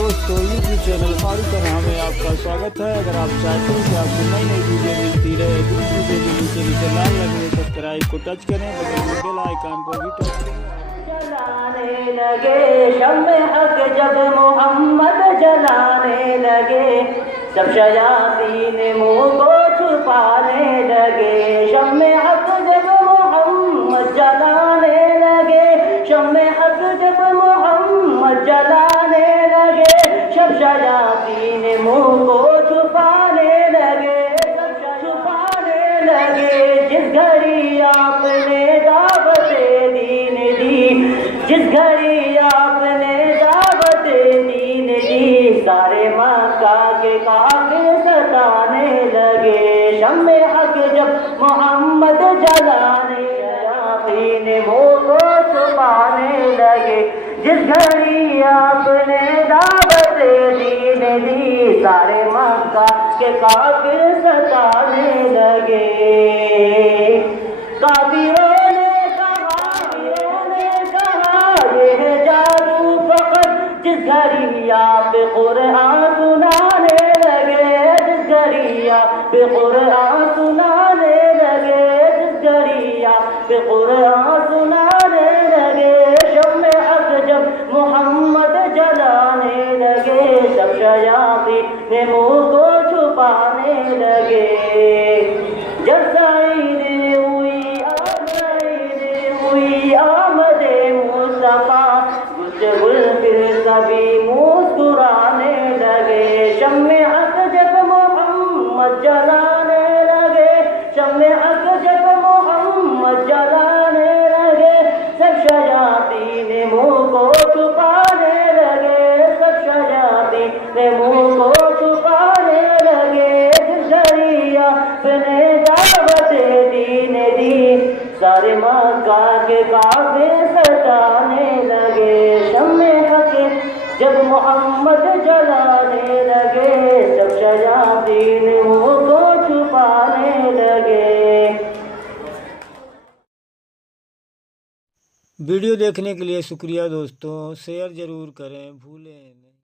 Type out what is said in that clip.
दोस्तों YouTube channel Farooq तनहा में आपका स्वागत है। अगर आप चाहते हैं कि आपको नई नई वीडियो मिलती रहे तो इस वीडियो के नीचे लाल लगे सब्सक्राइब को टच करें, बगल में बेल आइकन को भी टच करें। जलाने लगे शम्मे हक जब मोहम्मद जलाने लगे, सब शयातीन मुँह को छुपाने लगे। शम्मे हक जब मोहम्मद जलाने लगे, शम्मे हक जब मोहम्मद जलाने लगे, सब शयातीन मुँह को छुपाने लगे, सब छुपाने लगे। जिस घड़ी आपने दावत दीन दी, जिस घड़ी आपने दावत दीन दी, सारे मक्का के काफिर सताने लगे। शम्मे हक जब मोहम्मद जलाने शयातीन मुँह को छुपाने लगे। जिस घड़ी आपने दावत दीन दी, सारे मक्का के काफिर सताने लगे। काफिरों ने कहा ये है जादू फकत, जिस घड़ी आप कुरान सुनाने लगे, जिस घड़ी आप कुरान सुनाने लगे, जिस घड़ी आप कुरान सुनाने लगे। शम्मे हक जब मोहम्मद जलाने लगे, सब शयातीन मुँह को छुपाने लगे। जब साइने हुई आमदे मुस्तफा, गुल फिर सभी मुस्कुराने लगे। शम्मे हक जब मोहम्मद जलाने लगे, शम्मे हक जब मोहम्मद जलाने लगे, सब शयातीन मुँह को छुपाने लगे, सब शयातीन मुँह को छुपाने लगे। जिस घड़ी आपने दावत दीन दी, सारे मक्का के काफिर सताने लगे। शम्मे हक जब मोहम्मद जलाने लगे, सब शयातीन मुँह को छुपाने लगे। वीडियो देखने के लिए शुक्रिया दोस्तों, शेयर ज़रूर करें, भूलें नहीं।